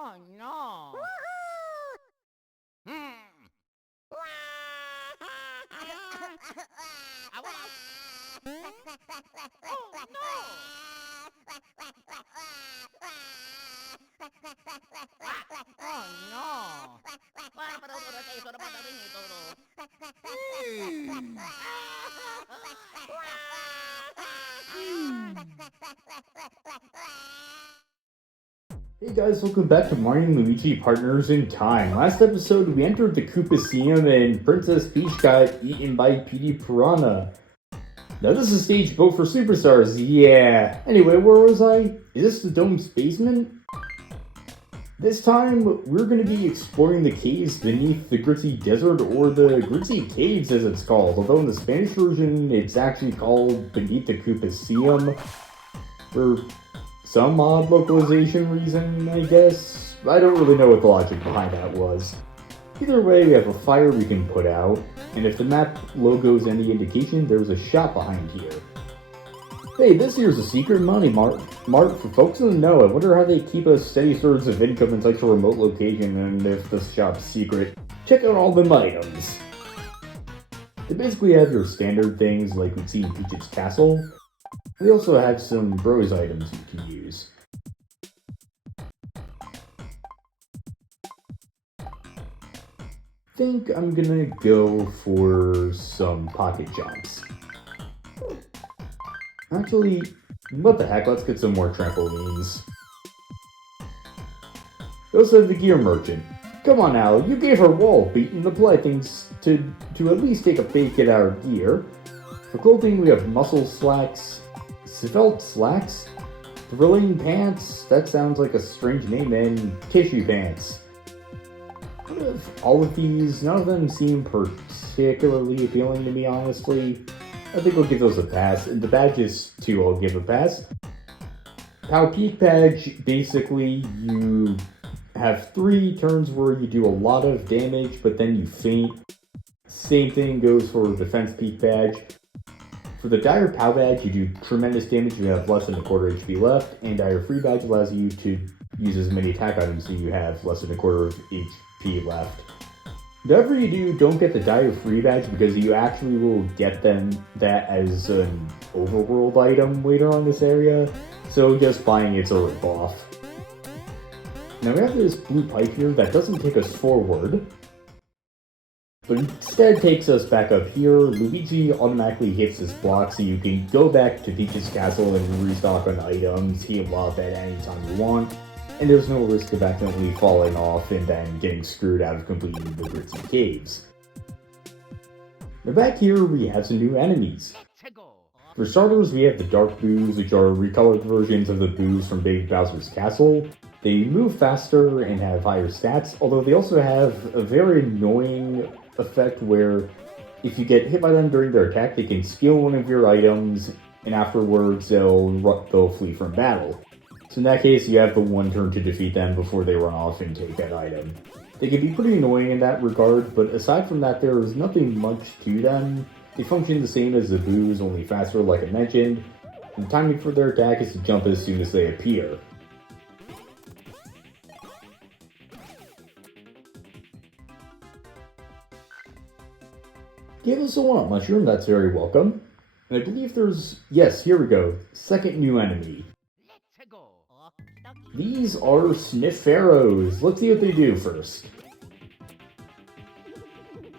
Oh no! Hmm. Oh no! Hey guys, welcome back to Mario and Luigi Partners in Time. Last episode, we entered the Koopaceum and Princess Peach got eaten by Petey Piranha. Now this is stage boat for superstars, yeah. Anyway, where was I? Is this the dome's basement? This time, we're going to be exploring the caves beneath the Gritzy Desert, or the Gritzy Caves as it's called, although in the Spanish version, it's actually called Beneath the Koopaceum. For some odd localization reason, I guess. I don't really know what the logic behind that was. Either way, we have a fire we can put out, and if the map logo is any indication, there's a shop behind here. Hey, this here's a secret money mart for folks in the know. I wonder how they keep a steady source of income in such a remote location, and if the shop's secret. Check out all them items. They basically have your standard things like we'd see in Peach's Castle. They also have some bros items you can use. Think I'm gonna go for some pocket jumps. Actually, what the heck, let's get some more trampolines. We also have the gear merchant. Come on now, you gave her wall beating the play things to at least take a peek at our gear. For clothing, we have muscle slacks, svelte slacks, thrilling pants, that sounds like a strange name, and tissue pants. Out of all of these, none of them seem particularly appealing to me, honestly. I think we'll give those a pass, and the badges too I'll give a pass. Pow Peak badge, basically you have 3 turns where you do a lot of damage, but then you faint. Same thing goes for Defense Peak badge. For the Dire Pow badge, you do tremendous damage, you have less than a quarter HP left, and Dire Free badge allows you to use as many attack items so you have less than a quarter of HP left. Whatever you do, don't get the Dire Free badge because you actually will get that as an overworld item later on this area, so just buying it's a ripoff. Now we have this blue pipe here that doesn't take us forward, but instead takes us back up here. Luigi automatically hits this block so you can go back to Peach's Castle and restock on items, heal up at any time you want, and there's no risk of accidentally falling off and then getting screwed out of completing the Gritzy Caves. Now back here we have some new enemies. For starters, we have the Dark Boos, which are recolored versions of the Boos from Big Bowser's Castle. They move faster and have higher stats, although they also have a very annoying effect where if you get hit by them during their attack, they can steal one of your items, and afterwards they'll flee from battle. So in that case, you have the 1 turn to defeat them before they run off and take that item. They can be pretty annoying in that regard, but aside from that, there is nothing much to them. They function the same as the Boos, only faster like I mentioned, and the timing for their attack is to jump as soon as they appear. Give us a one-up mushroom, that's very welcome. And I believe yes, here we go, second new enemy. These are Snifferos. Let's see what they do first.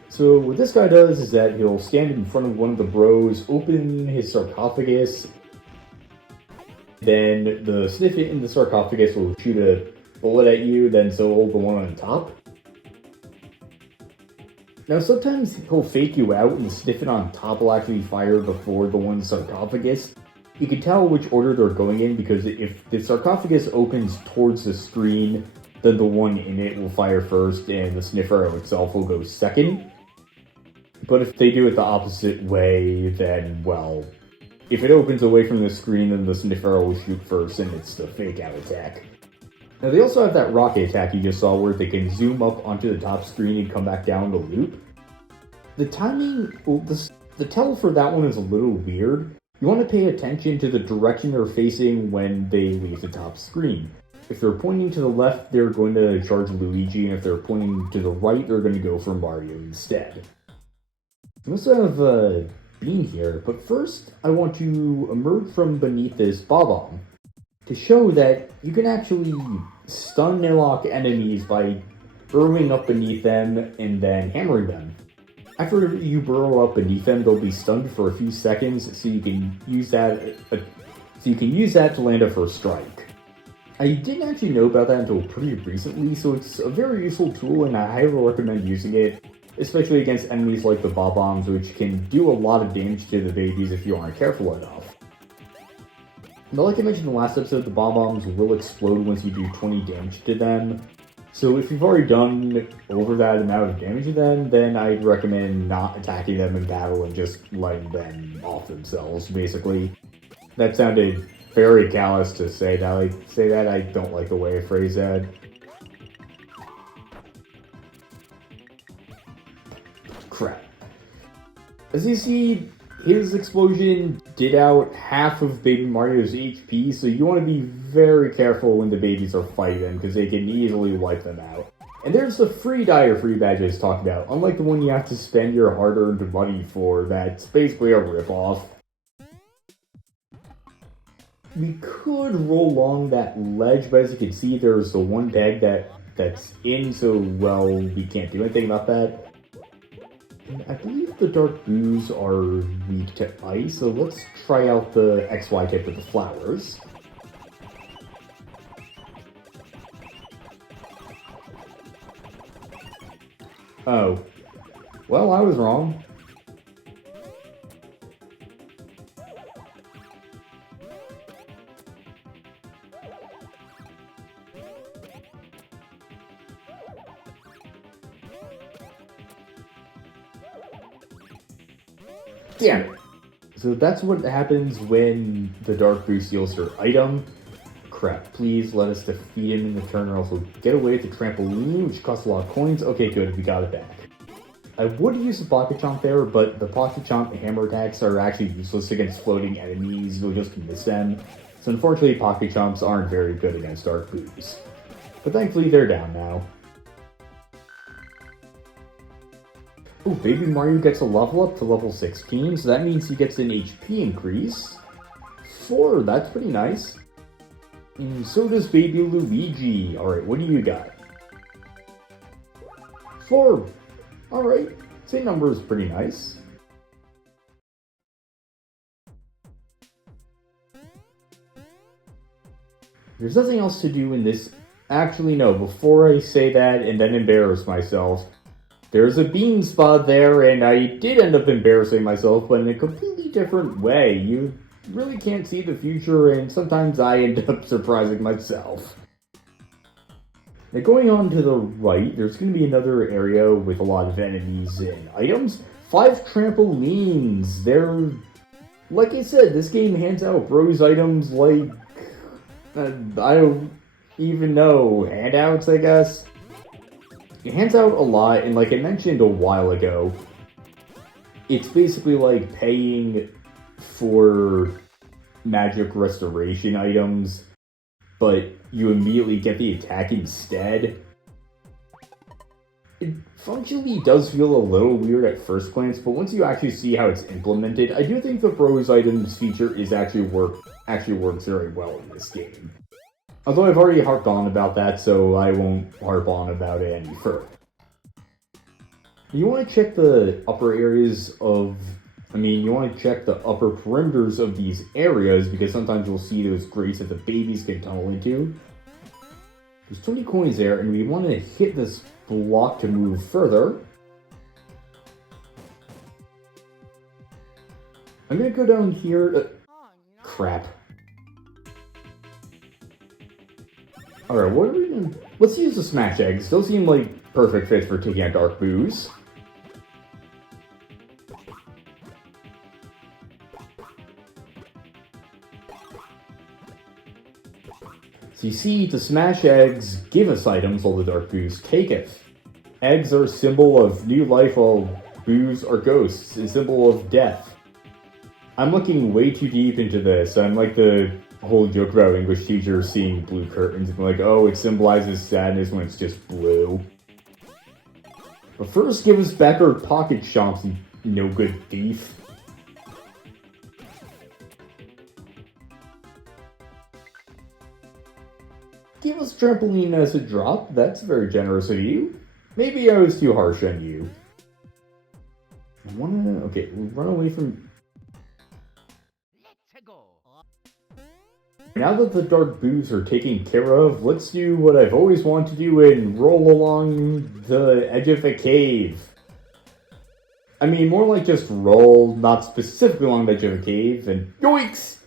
So what this guy does is that he'll stand in front of one of the bros, open his sarcophagus, then the Sniffit in the sarcophagus will shoot a bullet at you, then so will the one on top. Now sometimes he'll fake you out and the Sniffit on top will actually fire before the one sarcophagus. You can tell which order they're going in because if the sarcophagus opens towards the screen, then the one in it will fire first and the Sniffero itself will go second. But if they do it the opposite way, then, well, if it opens away from the screen, then the Sniffero will shoot first and it's the fake out attack. Now they also have that rocket attack you just saw where they can zoom up onto the top screen and come back down the loop. The timing, well, the tell for that one is a little weird. You want to pay attention to the direction they're facing when they leave the top screen. If they're pointing to the left, they're going to charge Luigi, and if they're pointing to the right, they're going to go for Mario instead. We also have a bean here, but first I want to emerge from beneath this bomb to show that you can actually stun and lock enemies by burrowing up beneath them and then hammering them. After you burrow up beneath them, they'll be stunned for a few seconds, so you can use that. To land a first strike. I didn't actually know about that until pretty recently, so it's a very useful tool, and I highly recommend using it, especially against enemies like the bob-bombs, which can do a lot of damage to the babies if you aren't careful enough. But like I mentioned in the last episode, the bob-bombs will explode once you do 20 damage to them. So if you've already done over that amount of damage to them, then I'd recommend not attacking them in battle and just letting them off themselves, basically. That sounded very callous to say that. I don't like the way I phrase that. Crap. As you see, his explosion did out half of Baby Mario's HP, so you want to be very careful when the babies are fighting them, because they can easily wipe them out. And there's the free free badge I was talking about, unlike the one you have to spend your hard-earned money for, that's basically a ripoff. We could roll along that ledge, but as you can see, there's the one bag that's in, so, well, we can't do anything about that. And I believe the dark boos are weak to ice, so let's try out the XY tip with the flowers. Oh. Well, I was wrong. Damn it. So that's what happens when the Dark Boo steals her item. Crap, please let us defeat him in the turn or else we'll get away with the trampoline, which costs a lot of coins. Okay, good, we got it back. I would use the Pocket Chomp there, but the Pocket Chomp and hammer attacks are actually useless against floating enemies. You'll just miss them. So unfortunately, Pocket Chomps aren't very good against Dark Boos. But thankfully, they're down now. Oh, Baby Mario gets a level up to level 16, so that means he gets an HP increase. 4, that's pretty nice. And so does Baby Luigi. Alright, what do you got? 4. Alright, same number is pretty nice. There's nothing else to do in this. Actually, no, before I say that and then embarrass myself, there's a bean spot there, and I did end up embarrassing myself, but in a completely different way. You really can't see the future, and sometimes I end up surprising myself. Now going on to the right, there's going to be another area with a lot of enemies and items. 5 trampolines. They're, like I said, this game hands out bros items like, I don't even know, handouts, I guess? It hands out a lot, and like I mentioned a while ago, it's basically like paying for magic restoration items, but you immediately get the attack instead. It functionally does feel a little weird at first glance, but once you actually see how it's implemented, I do think the Bros Items feature is actually works very well in this game. Although I've already harped on about that, so I won't harp on about it any further. You want to check the upper areas of... you want to check the upper perimeters of these areas, because sometimes you'll see those grates that the babies can tunnel into. There's 20 coins there, and we want to hit this block to move further. I'm going to go down here... crap. Alright, what are we doing? Let's use the Smash Eggs. Those seem like perfect fits for taking out Dark Boos. So you see, the Smash Eggs give us items while the Dark Boos taketh. Eggs are a symbol of new life while Boos are ghosts, a symbol of death. I'm looking way too deep into this. I'm like the whole joke about English teachers seeing blue curtains and like, oh, it symbolizes sadness when it's just blue. But first, give us back our pocket shops, you no-good thief. Give us trampoline as a drop. That's very generous of you. Maybe I was too harsh on you. I wanna... Okay, run away from... Let's go. Now that the dark boos are taken care of, let's do what I've always wanted to do and roll along the edge of a cave. I mean, more like just roll, not specifically along the edge of a cave, and yoinks!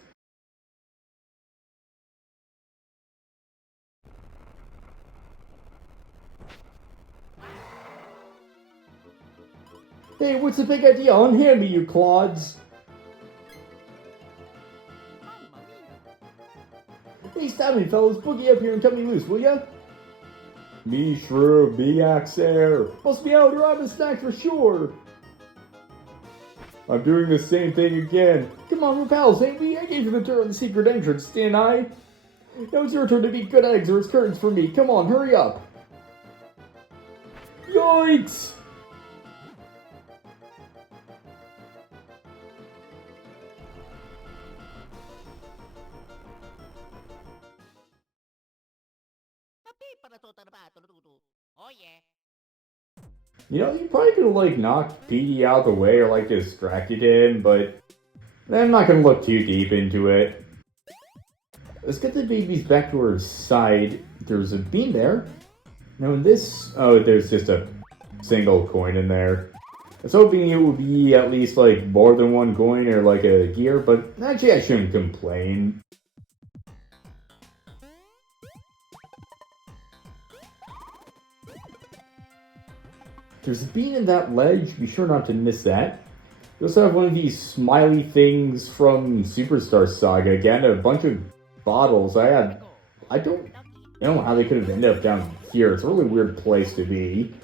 Hey, what's the big idea? Unhand me, you clods! Hey, stop me, fellas. Boogie up here and cut me loose, will ya? Me shrew, me axe air. Bust me out or I'm a snack for sure. I'm doing the same thing again. Come on, we're pals, ain't we? I gave you the dirt on the secret entrance, didn't I? Now it's your turn to be good eggs or it's curtains for me. Come on, hurry up. Yikes! Oh yeah. You know, you probably could have, like, knocked Petey out of the way or, like, distracted him, but I'm not gonna look too deep into it. Let's get the babies back to our side. There's a bean there. Now in this... Oh, there's just a single coin in there. I was hoping it would be at least, like, more than one coin or, like, a gear, but actually I shouldn't complain. There's a bean in that ledge, be sure not to miss that. We also have one of these smiley things from Superstar Saga. Again, a bunch of bottles. I don't know how they could have ended up down here. It's a really weird place to be.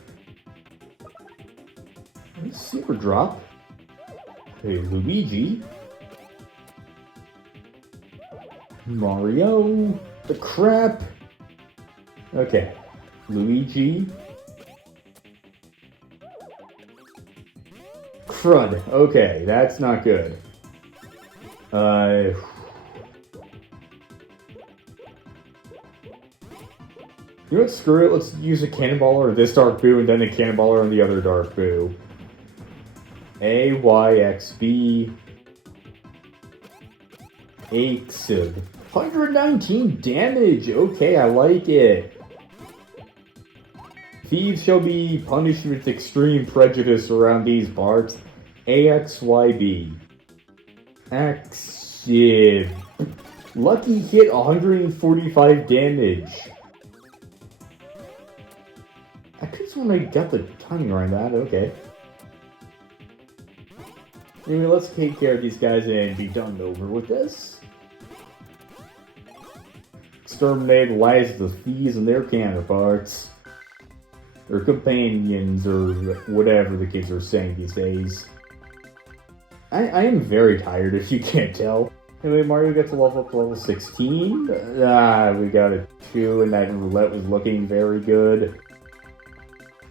Super drop. Hey, Luigi. Mario. The crap. Okay. Luigi. Crud. Okay, that's not good. You know what? Screw it. Let's use a cannonballer on this dark boo and then a cannonballer on the other dark boo. AYXB. Axib. 119 damage. Okay, I like it. Thieves shall be punished with extreme prejudice around these parts. AXYB. Axib. Lucky hit 145 damage. I could have sworn I got the timing right on that, okay. Anyway, let's take care of these guys and be done over with this. Exterminate the lives of the thieves and their counterparts. Or companions, or whatever the kids are saying these days. I am very tired, if you can't tell. Anyway, Mario gets a level up to level 16. We got a 2, and that roulette was looking very good.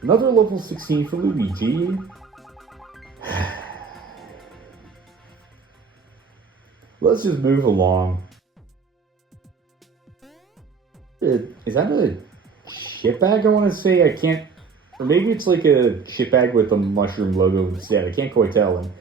Another level 16 for Luigi. Let's just move along. Is that a ship bag, I want to say? I can't... Or maybe it's like a ship bag with the mushroom logo instead. I can't quite tell. And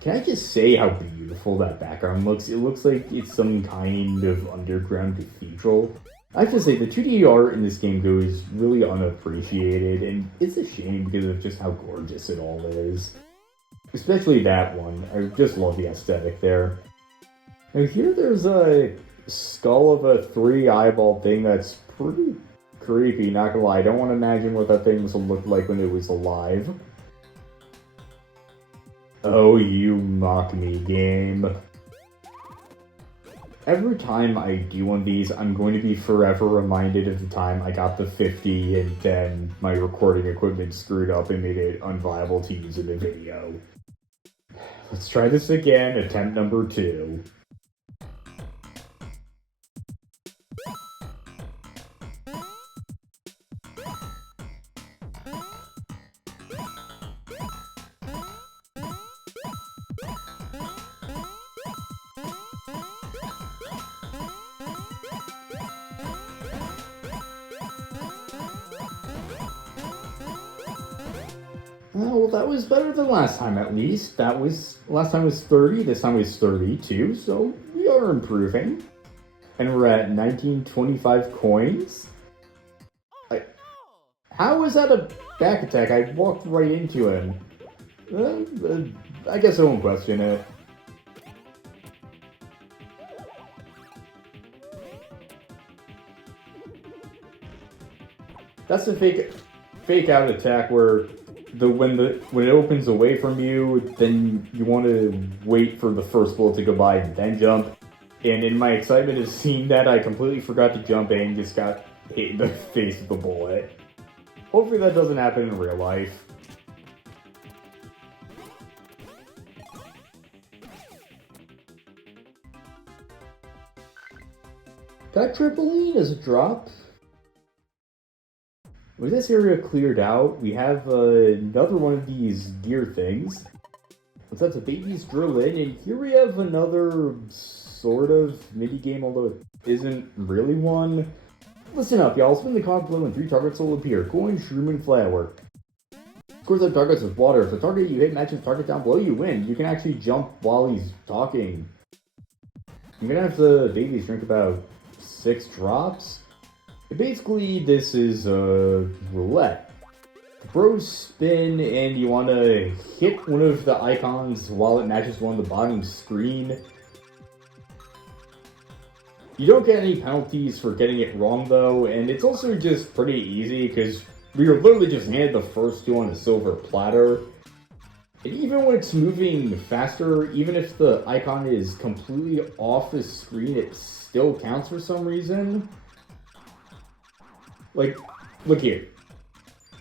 can I just say how beautiful that background looks? It looks like it's some kind of underground cathedral. I have to say, the 2D art in this game goes really unappreciated, and it's a shame because of just how gorgeous it all is. Especially that one. I just love the aesthetic there. Now here there's a skull of a 3-eyeball thing that's pretty creepy, not gonna lie. I don't want to imagine what that thing must have looked like when it was alive. Oh, you mock me, game. Every time I do one of these, I'm going to be forever reminded of the time I got the 50 and then my recording equipment screwed up and made it unviable to use in the video. Let's try this again, attempt number 2. Well, that was better than last time at least. Last time was 30, this time was 32, so we are improving. And we're at 1925 coins. How was that a back attack? I walked right into him. I guess I won't question it. That's the fake out attack where when it opens away from you, then you want to wait for the first bullet to go by and then jump. And in my excitement of seeing that, I completely forgot to jump and just got hit in the face with a bullet. Hopefully that doesn't happen in real life. That trampoline is a drop. With this area cleared out, we have another one of these gear things. Let's have the babies drill in, and here we have another sort of mini-game, although it isn't really one. Listen up, y'all. Spin the cog below and 3 targets will appear. Coin, shroom, and flower. Score some targets with water. If the target you hit matches the target down below, you win. You can actually jump while he's talking. I'm gonna have the babies drink about 6 drops. Basically, this is a roulette. The bros spin, and you want to hit one of the icons while it matches one on the bottom screen. You don't get any penalties for getting it wrong, though, and it's also just pretty easy, because we were literally just handed the first 2 on a silver platter. And even when it's moving faster, even if the icon is completely off the screen, it still counts for some reason. Like, look here.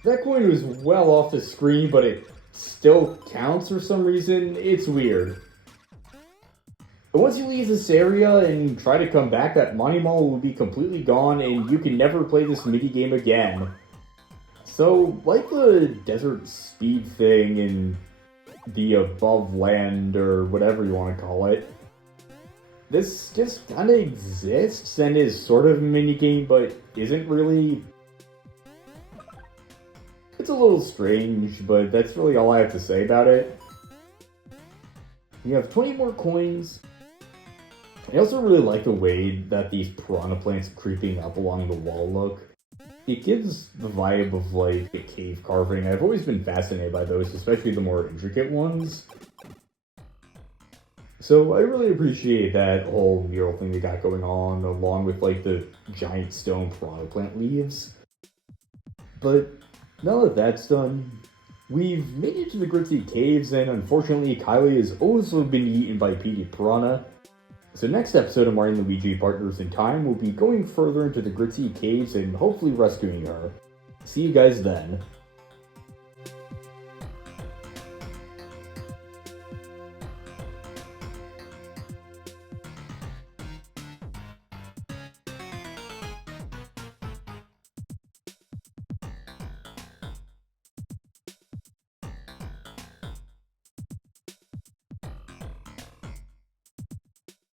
That coin was well off the screen, but it still counts for some reason. It's weird. But once you leave this area and try to come back, that money mall will be completely gone, and you can never play this minigame again. So, like the desert speed thing in the above land, or whatever you want to call it, this just kind of exists and is sort of a minigame, but isn't really. It's a little strange, but that's really all I have to say about it. You have 20 more coins. I also really like the way that these piranha plants creeping up along the wall look. It gives the vibe of like a cave carving. I've always been fascinated by those, especially the more intricate ones. So I really appreciate that whole mural thing they got going on, along with like the giant stone piranha plant leaves. But now that that's done, we've made it to the Gritzy Caves, and unfortunately Kylie has also been eaten by Petey Piranha. So next episode of Mario and Luigi Partners in Time will be going further into the Gritzy Caves and hopefully rescuing her. See you guys then.